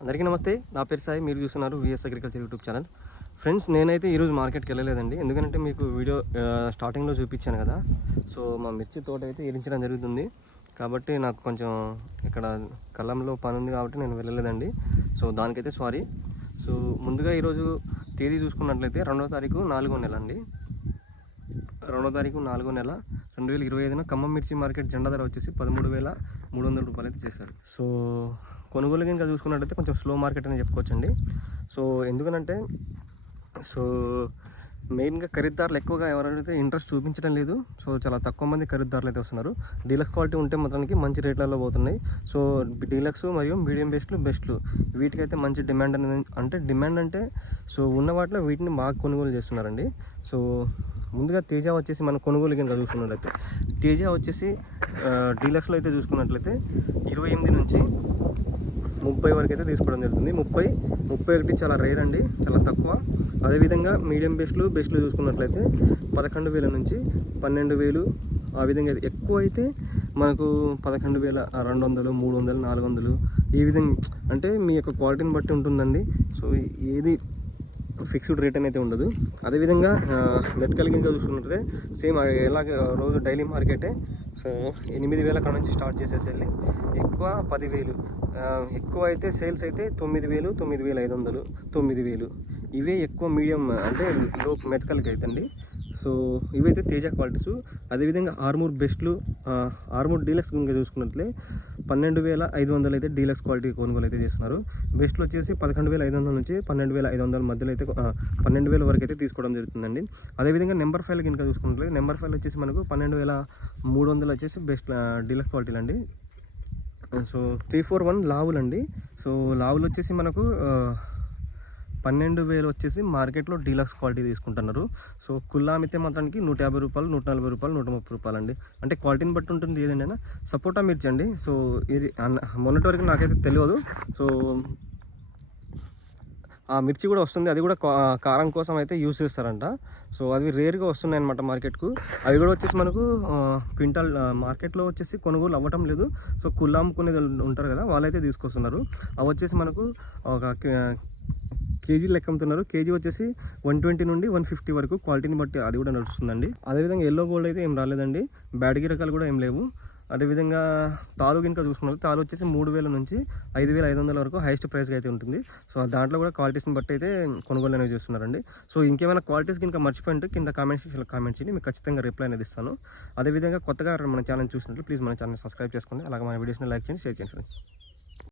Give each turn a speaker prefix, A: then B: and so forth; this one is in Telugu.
A: అందరికీ నమస్తే. నా పేరు సాయి. మీరు చూస్తున్నారు VS agriculture YouTube channel friends నేనైతే ఈరోజు మార్కెట్కి వెళ్ళలేదండి. ఎందుకంటే మీకు వీడియో స్టార్టింగ్లో చూపించాను కదా. సో మా మిర్చి తోట అయితే ఇరించడం జరుగుతుంది. కాబట్టి నాకు కొంచెం ఇక్కడ కళ్ళంలో పని ఉంది కాబట్టి నేను వెళ్ళలేదండి. సో దానికైతే సారీ సో ముందుగా ఈరోజు తేదీ చూసుకున్నట్లయితే రెండో తారీఖు నాలుగో నెల అండి. రెండో తారీఖు నాలుగో నెల. రెండు వేల ఇరవై ఐదున ఖమ్మం మిర్చి మార్కెట్ జెండా ధర వచ్చేసి పదమూడు వేల మూడు వందల రూపాయలు అయితే చేశారు. సో కొనుగోలు కనుక చూసుకున్నట్టయితే కొంచెం స్లో మార్కెట్ అని చెప్పుకోవచ్చండి. సో ఎందుకనంటే సో మెయిన్గా ఖరీదారులు ఎక్కువగా ఎవరైతే ఇంట్రెస్ట్ చూపించడం లేదు సో చాలా తక్కువ మంది ఖరీదారులు అయితే వస్తున్నారు. డీలక్స్ క్వాలిటీ ఉంటే మాత్రానికి మంచి రేట్లలో పోతున్నాయి. సో డీలక్స్ మరియు మీడియం బెస్ట్లు బెస్ట్లు. వీటికైతే మంచి డిమాండ్ అనేది అంటే డిమాండ్ అంటే సో ఉన్న వాటిలో వీటిని బాగా కొనుగోలు చేస్తున్నారండి. సో ముందుగా తేజ వచ్చేసి మనం కొనుగోలు కింద చూసుకున్నట్లయితే తేజ వచ్చేసి డీలక్స్లో అయితే చూసుకున్నట్లయితే ఇరవై ఎనిమిది నుంచి ముప్పై వరకు అయితే తీసుకోవడం జరుగుతుంది. ముప్పై ముప్పై ఒకటి చాలా రేర్ అండి చాలా తక్కువ. అదేవిధంగా మీడియం బెస్ట్లు బెస్ట్లు చూసుకున్నట్లయితే పదకొండు వేల నుంచి పన్నెండు వేలు ఆ విధంగా అయితే ఎక్కువ అయితే మనకు పదకొండు వేల రెండు వందలు మూడు వందలు నాలుగు వందలు ఈ విధంగా అంటే మీ యొక్క క్వాలిటీని బట్టి ఉంటుందండి. సో ఏది ఫిక్స్డ్ రేట్ అనేది ఉండదు. అదేవిధంగా మెతకల్ కింద చూసుకున్నట్లయితే సేమ్ ఎలాగ రోజు డైలీ మార్కెటే సో ఎనిమిది వేల కాడ నుంచి స్టార్ట్ చేసేసి వెళ్ళి ఎక్కువ పదివేలు. ఎక్కువ అయితే సేల్స్ అయితే తొమ్మిది వేలు తొమ్మిది వేల ఐదు వందలు తొమ్మిది వేలు. ఇవే ఎక్కువ మీడియం అంటే లో మెతకల్కి అయితే అండి సో ఇవైతే తేజ క్వాలిటీస్. అదేవిధంగా ఆర్మూర్ బెస్ట్లు ఆర్మూర్ డీలక్స్ కనుక చూసుకున్నట్లే పన్నెండు వేల ఐదు వందలు అయితే డీలక్స్ క్వాలిటీ కొనుగోలు అయితే చేస్తున్నారు. బెస్ట్లు వచ్చేసి పదకొండు వేల ఐదు వందల నుంచి పన్నెండు వేల ఐదు వందల మధ్యలో అయితే పన్నెండు వేల వరకు అయితే తీసుకోవడం జరుగుతుందండి. అదేవిధంగా నెంబర్ ఫైవ్ కనుక చూసుకున్నట్లయితే నెంబర్ ఫైవ్ వచ్చేసి మనకు పన్నెండు వేల మూడు వందలు వచ్చేసి బెస్ట్ డీలక్స్ క్వాలిటీలు అండి సో త్రీ ఫోర్ వన్ లావులు అండి సో లావులు వచ్చేసి మనకు పన్నెండు వేలు వచ్చేసి మార్కెట్లో డీలక్స్ క్వాలిటీ తీసుకుంటున్నారు. సో కుల్లా అయితే మాత్రానికి నూట యాభై రూపాయలు నూట నలభై రూపాయలు నూట ముప్పై రూపాయలు అండి అంటే క్వాలిటీని బట్టి ఉంటుంది ఏదండి సపోటా మిర్చి అండి. సో ఇది అన్న మొన్నటి వరకు నాకైతే తెలియదు. సో ఆ మిర్చి కూడా వస్తుంది. అది కూడా కా- కారం కోసం అయితే యూస్ చేస్తారంట. సో అవి రేర్గా వస్తున్నాయి అనమాట మార్కెట్కు. అవి కూడా వచ్చేసి మనకు క్వింటాల్ మార్కెట్లో వచ్చేసి కొనుగోలు అవ్వటం లేదు. సో కుల్లా ఉంటారు కదా వాళ్ళైతే తీసుకొస్తున్నారు. అవి వచ్చేసి మనకు ఒక కేజీ లెక్క అమ్ముతున్నారు. కేజీ వచ్చేసి వన్ ట్వంటీ నుండి వన్ ఫిఫ్టీ వరకు క్వాలిటీని బట్టి అది కూడా నడుస్తుందండి. అదేవిధంగా ఎల్లో గోల్డ్ అయితే ఏం రాలేదండి. బ్యాటరీ రకాలు కూడా ఏం లేవు. అదేవిధంగా తాలు కనుక చూసుకున్నారు. తాలు వచ్చేసి మూడు వేల నుంచి ఐదు వేల ఐదు వందల వరకు హైయెస్ట్ ప్రైస్గా అయితే ఉంటుంది. సో దాంట్లో కూడా క్వాలిటీస్ని బట్టి అయితే కొనుగోలు అనేవి చేస్తున్నారండి. సో ఇంకేమైనా క్వాలిటీస్ కనుక మర్చిపోయింటే కింద కామెంట్ సెక్షన్లో కామెంట్ చేయండి. మీకు ఖచ్చితంగా రిప్లై అనేది ఇస్తాను. అదేవిధంగా కొత్తగా మన ఛానల్ చూసినట్లు ప్లీజ్ మన ఛానల్ సబ్స్క్రైబ్ చేసుకోండి. అలాగే మన వీడియోస్ని లైక్ చేయండి. షేర్ చేయండి ఫ్రెండ్స్